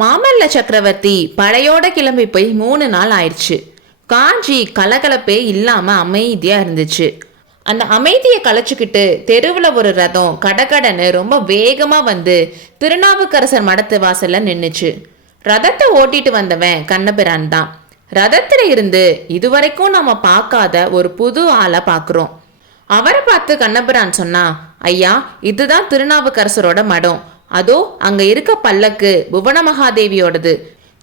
மாமல்ல சக்கரவர்த்தி படையோட கிளம்பி போய் மூணு நாள் ஆயிடுச்சு. காஞ்சி கலகலப்பே இல்லாம அமைதியா இருந்துச்சு. அந்த அமைதியை கலைச்சுக்கிட்டு தெருவில் ஒரு ரதம் கடகடன்னு ரொம்ப வேகமாக வந்து திருநாவுக்கரசர் மடத்து வாசல்ல நின்றுச்சு ரதத்தை ஓட்டிட்டு வந்தவன் கண்ணபிரான் தான். ரதத்தில் இருந்து இதுவரைக்கும் நம்ம பார்க்காத ஒரு புது ஆளை பார்க்குறோம். அவரை பார்த்து கண்ணபிரான் சொன்னா ஐயா இதுதான் திருநாவுக்கரசரோட மடம். அதோ அங்க இருக்க பல்லக்கு புவன மகாதேவியோடது.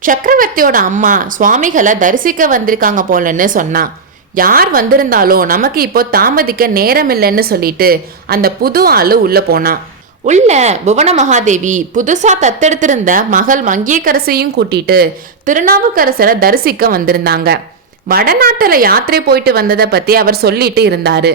சக்கரவர்த்தியோட அம்மா சுவாமிகளை தரிசிக்க வந்திருக்காங்க போலன்னு சொன்னான் யார் வந்திருந்தாலும் நமக்கு இப்போ தாமதிக்க நேரம் இல்லைன்னு சொல்லிட்டு அந்த புது ஆளு உள்ள போனான் உள்ள புவன மகாதேவி புதுசா தத்தெடுத்திருந்த மகள் மங்கியக்கரசையும் கூட்டிட்டு திருநாவுக்கரசரை தரிசிக்க வந்திருந்தாங்க. வடநாட்டுல யாத்திரை போயிட்டு வந்ததை பத்தி அவர் சொல்லிட்டு இருந்தாரு.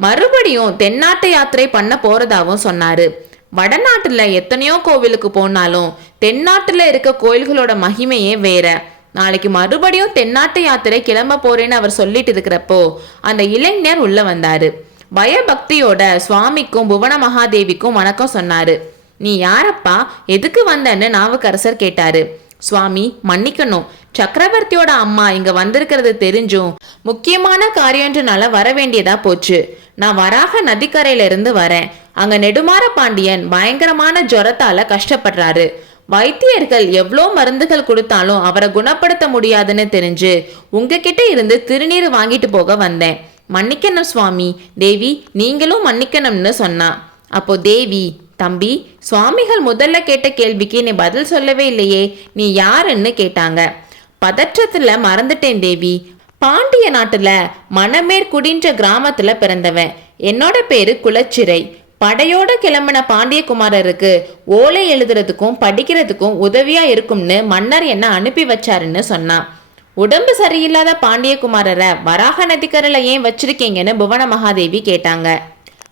மறுபடியும் தென்னாட்டு யாத்திரை பண்ண போறதாவும் சொன்னாரு. வடநாட்டில் எத்தனையோ கோவிலுக்கு போனாலும் தென்னாட்டில் இருக்க கோயில்களோட மகிமையே வேற. நாளைக்கு மறுபடியும் தென்னாட்டு யாத்திரை கிளம்ப போறேன்னு அவர் சொல்லிட்டு இருக்கிறப்போ அந்த இளைஞர் உள்ள வந்தாரு. பயபக்தியோட சுவாமிக்கும் புவன மகாதேவிக்கும் வணக்கம் சொன்னாரு. நீ யாரப்பா? எதுக்கு வந்தன்னு நாவுக்கரசர் கேட்டாரு. சுவாமி மன்னிக்கணும். சக்கரவர்த்தியோட அம்மா இங்க வந்திருக்கிறது தெரிஞ்சும் முக்கியமான காரியன்றனால வர வேண்டியதா போச்சு. நான் வராக நதிக்கரையில இருந்து வரேன். அங்க நெடுமாற பாண்டியன் பயங்கரமான ஜுரத்தால கஷ்டப்படுறாரு. வைத்தியர்கள் எவ்வளோ மருந்துகள் கொடுத்தாலும் அவரை குணப்படுத்த முடியாதுன்னு தெரிஞ்சு உங்ககிட்ட இருந்து திருநீர் வாங்கிட்டு போக வந்தேன். மன்னிக்கணும் சுவாமி. தேவி நீங்களும் மன்னிக்கணும்னு சொன்னா. அப்போ தேவி தம்பி சுவாமிகள் முதல்ல கேட்ட கேள்விக்கு நீ பதில் சொல்லவே இல்லையே. நீ யாருன்னு கேட்டாங்க. பதற்றத்துல மறந்துட்டேன் தேவி. பாண்டிய நாட்டுல மணமேற் குடின்ற கிராமத்துல பிறந்தவன். என்னோட பேரு குலச்சிறை. படையோட கிளம்பின பாண்டியகுமாரருக்கு ஓலை எழுதுறதுக்கும் படிக்கிறதுக்கும் உதவியா இருக்கும்னு மன்னர் என்ன அனுப்பி வச்சாருன்னு சொன்னான். உடம்பு சரியில்லாத பாண்டியகுமாரரை வராக நதிக்கரில் ஏன் வச்சிருக்கீங்கன்னு புவன மகாதேவி கேட்டாங்க.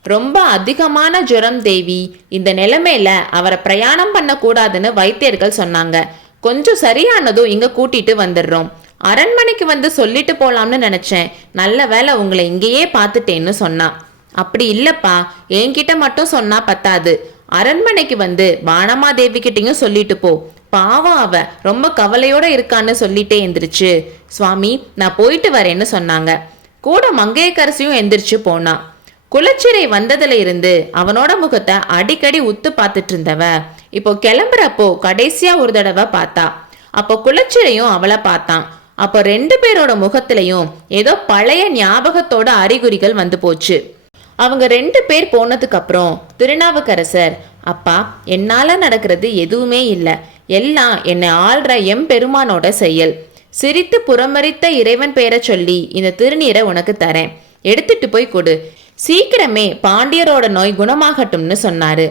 ரொம்ப அதிகமான ஜுரம் தேவி. இந்த நிலைமையில அவரை பிரயாணம் பண்ணக்கூடாதுன்னு வைத்தியர்கள் சொன்னாங்க. கொஞ்சம் சரியானதும் இங்க கூட்டிட்டு வந்துடுறோம். அரண்மனைக்கு வந்து சொல்லிட்டு போலாம்னு நினைச்சேன். நல்ல வேலை உங்களை இங்கேயே பார்த்துட்டேன்னு சொன்னான் அப்படி இல்லப்பா என்கிட்ட மட்டும் சொன்னா பத்தாது. அரண்மனைக்கு வந்து வானமாதேவி கிட்டையும் சொல்லிட்டு போ. பாவம் அவ ரொம்ப கவலையோட இருக்கான்னு சொல்லிட்டே எந்திரிச்சு. சுவாமி நான் போயிட்டு வரேன்னு சொன்னாங்க. கூட மங்கையக்கரசியும் எந்திரிச்சு போனா. குலச்சிறை வந்ததுல இருந்து அவனோட முகத்தை அடிக்கடி உத்து பார்த்துட்டு இருந்தவ. இப்போ கிளம்புறப்போ கடைசியா ஒரு தடவை பார்த்தா. அப்போ குளச்சலையும் அவளை பார்த்தான். அப்போ ரெண்டு பேரோட முகத்திலையும் ஏதோ பழைய ஞாபகத்தோட அறிகுறிகள் வந்து போச்சு. அவங்க ரெண்டு பேர் போனதுக்கு அப்புறம் திருநாவுக்கரசர் அப்பா என்னால நடக்கிறது எதுவுமே இல்லை. எல்லாம் என்னை ஆள்ற எம் பெருமானோட செயல். சிரித்து புறமறித்த இறைவன் பெயரை சொல்லி இந்த திருநீரை உனக்கு தரேன். எடுத்துட்டு போய் கொடு. சீக்கிரமே பாண்டியரோட நோய் குணமாகட்டும்னு சொன்னாரு.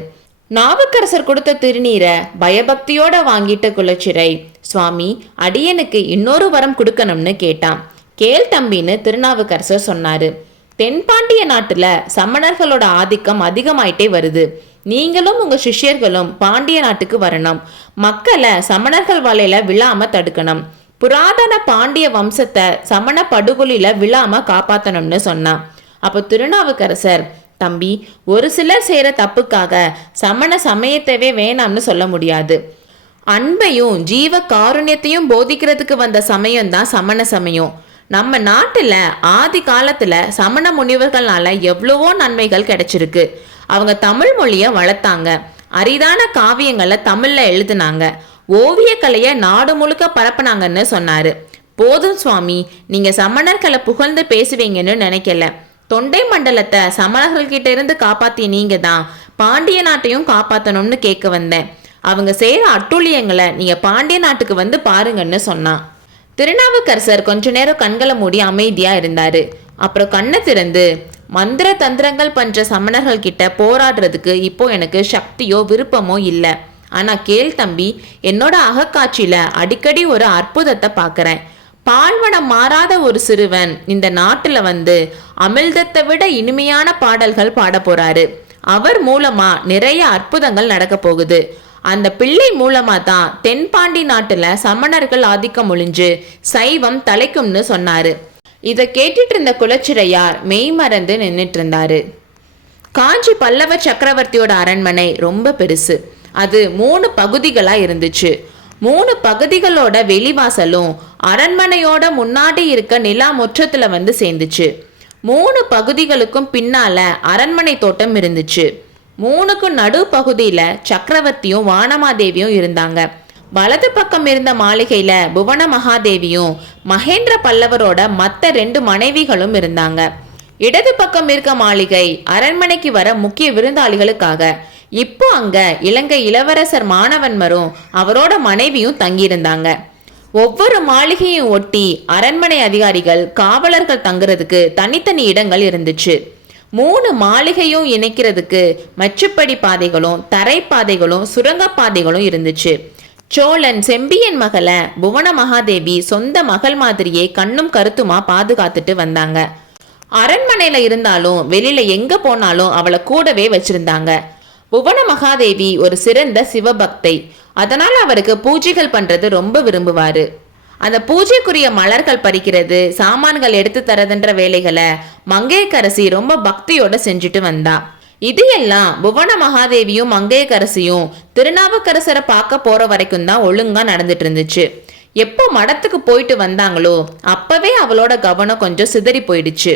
நாவுக்கரசர் கொடுத்த திருநீரை பயபக்தியோட வாங்கிட்ட குலச்சிறை. சுவாமி அடியனுக்கு இன்னொரு வரம் கொடுக்கணும்னு கேட்டான். கேள் தம்பின்னு திருநாவுக்கரசர் சொன்னாரு. தென்பாண்டிய நாட்டுல சமணர்களோட ஆதிக்கம் அதிகமாயிட்டே வருது. நீங்களும் உங்க சிஷ்யர்களும் பாண்டிய நாட்டுக்கு வரணும். மக்களை சமணர்கள் வலையில விழாம தடுக்கணும். புராதன பாண்டிய வம்சத்தை சமண படுகொலில விழாம காப்பாத்தணும்னு சொன்னான். அப்போ திருநாவுக்கரசர் தம்பி ஒரு சிலர் செய்கிற தப்புக்காக சமண சமயத்தவே வேணாம்னு சொல்ல முடியாது. அன்பையும் ஜீவ காருண்யத்தையும் போதிக்கிறதுக்கு வந்த சமயம் தான் சமண சமயம். நம்ம நாட்டில் ஆதி காலத்தில் சமண முனிவர்களால் எவ்வளவோ நன்மைகள் கிடைச்சிருக்கு. அவங்க தமிழ் மொழியை வளர்த்தாங்க. அரிதான காவியங்களை தமிழில் எழுதுனாங்க. ஓவியக்கலையை நாடு முழுக்க பரப்புனாங்கன்னு சொன்னார். போதும் சுவாமி நீங்கள் சமணர்களை புகழ்ந்து பேசுவீங்கன்னு நினைக்கல. தொண்டை மண்டலத்தை சமணர்கள்கிட்ட இருந்து காப்பாத்திய நீங்க தான் பாண்டிய நாட்டையும் காப்பாத்தணும்னு கேட்க வந்தேன். அவங்க செய்யற அட்டுழியங்களை நீங்க பாண்டிய நாட்டுக்கு வந்து பாருங்கன்னு சொன்னான். திருநாவுக்கரசர் கொஞ்ச நேரம் கண்களை மூடி அமைதியா இருந்தாரு. அப்புறம் கண்ணை திறந்து மந்திர தந்திரங்கள் பண்ற சமணர்கள் கிட்ட போராடுறதுக்கு இப்போ எனக்கு சக்தியோ விருப்பமோ இல்லை. ஆனா கேள் தம்பி என்னோட அகக்காட்சியில அடிக்கடி ஒரு அற்புதத்தை பார்க்குறேன் பால்வனம் மாறாத ஒரு சிறுவன் இந்த நாட்டில் வந்து அமிழ்தத்தை விட இனிமையான பாடல்கள் பாட போறாரு. அவர் மூலமா நிறைய அற்புதங்கள் நடக்க போகுது. அந்த பிள்ளை மூலமா தான் தென்பாண்டி நாட்டுல சமணர்கள் ஆதிக்கம் ஒழிஞ்சு சைவம் தலைக்கும்னு சொன்னாரு. இதை கேட்டுட்டு இருந்த குலச்சிறையார் மெய் மறந்து நின்னுட்டு இருந்தாரு. காஞ்சி பல்லவ சக்கரவர்த்தியோட அரண்மனை ரொம்ப பெருசு. அது மூணு பகுதிகளா இருந்துச்சு. மூணு பகுதிகளோட வெளிவாசலும் அரண்மனையோட முன்னாடி இருக்க நிலா முற்றத்துல வந்து சேர்ந்துச்சு. மூணு பகுதிகளுக்கும் பின்னால அரண்மனை தோட்டம் இருந்துச்சு. மூணுக்கும் நடு பகுதியில சக்கரவர்த்தியும் வானமாதேவியும் இருந்தாங்க. வலது பக்கம் இருந்த மாளிகையில புவன மகாதேவியும் மகேந்திர பல்லவரோட மற்ற ரெண்டு மனைவிகளும் இருந்தாங்க. இடது பக்கம் இருக்க மாளிகை அரண்மனைக்கு வர முக்கிய விருந்தாளிகளுக்காக இப்போ அங்க இலங்கை இளவரசர் மாணவன்மரும் அவரோட மனைவியும் தங்கியிருந்தாங்க. ஒவ்வொரு மாளிகையும் ஒட்டி அரண்மனை அதிகாரிகள் காவலர்கள் தங்குறதுக்கு தனித்தனி இடங்கள் இருந்துச்சு. மூணு மாளிகையும் இணைக்கிறதுக்கு மச்சுப்படி பாதைகளும் தரைப்பாதைகளும் சுரங்கப்பாதைகளும் இருந்துச்சு. சோழன் செம்பியன் மகளை புவன மகாதேவி சொந்த மகள் மாதிரியே கண்ணும் கருத்துமா பாதுகாத்துட்டு வந்தாங்க. அரண்மனையில இருந்தாலும் வெளியில எங்க போனாலும் அவளை கூடவே வச்சிருந்தாங்க. புவன மகாதேவி ஒரு சிறந்த சிவபக்தை. அதனால் அவருக்கு பூஜைகள் பண்ணுறது ரொம்ப விரும்புவார். அந்த பூஜைக்குரிய மலர்கள் பறிக்கிறது சாமான்கள் எடுத்து தரதுன்ற வேலைகளை மங்கையக்கரசி ரொம்ப பக்தியோட செஞ்சுட்டு வந்தா. இது எல்லாம் புவன மகாதேவியும் மங்கையக்கரசியும் திருநாவுக்கரசரை பார்க்க போற வரைக்கும் தான் ஒழுங்கா நடந்துட்டு இருந்துச்சு. எப்போ மடத்துக்கு போயிட்டு வந்தாங்களோ அப்பவே அவளோட கவனம் கொஞ்சம் சிதறி போயிடுச்சு.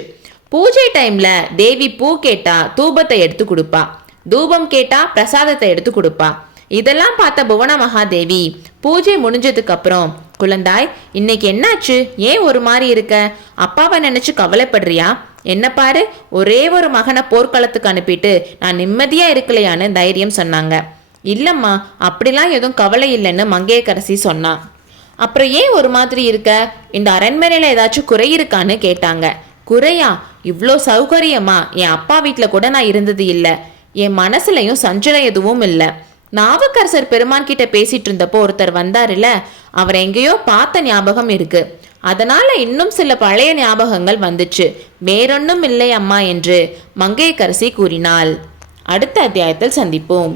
பூஜை டைம்ல தேவி பூ கேட்டா தூபத்தை எடுத்து கொடுப்பா. தூபம் கேட்டா பிரசாதத்தை எடுத்து கொடுப்பா. இதெல்லாம் பார்த்த புவன மகாதேவி. பூஜை முடிஞ்சதுக்கு அப்புறம் குழந்தாய் இன்னைக்கு என்னாச்சு? ஏன் ஒரு மாதிரி இருக்க? அப்பாவை நினைச்சு கவலைப்படுறியா? என்ன பாரு ஒரே ஒரு மகனை போர்க்களத்துக்கு அனுப்பிட்டு நான் நிம்மதியா இருக்கலையான்னு தைரியம் சொன்னாங்க. இல்லம்மா அப்படிலாம் எதுவும் கவலை இல்லைன்னு மங்கையக்கரசி சொன்னான் அப்புறம் ஏன் ஒரு மாதிரி இருக்க? இந்த அரண்மனையில ஏதாச்சும் குறை இருக்கான்னு கேட்டாங்க. குறையா? இவ்வளோ சௌகரியமா? என் அப்பா வீட்டில் கூட நான் இருந்தது இல்லை. என் மனசுலையும் சஞ்சலம் எதுவும் இல்லை. நாவுக்கரசர் பெருமான் கிட்ட பேசிட்டு இருந்தப்போ ஒருத்தர் வந்தாருல அவர் எங்கேயோ பார்த்த ஞாபகம் இருக்கு. அதனால இன்னும் சில பழைய ஞாபகங்கள் வந்துச்சு. வேறொன்னும் இல்லை அம்மா என்று மங்கையக்கரசி கூறினாள். அடுத்த அத்தியாயத்தில் சந்திப்போம்.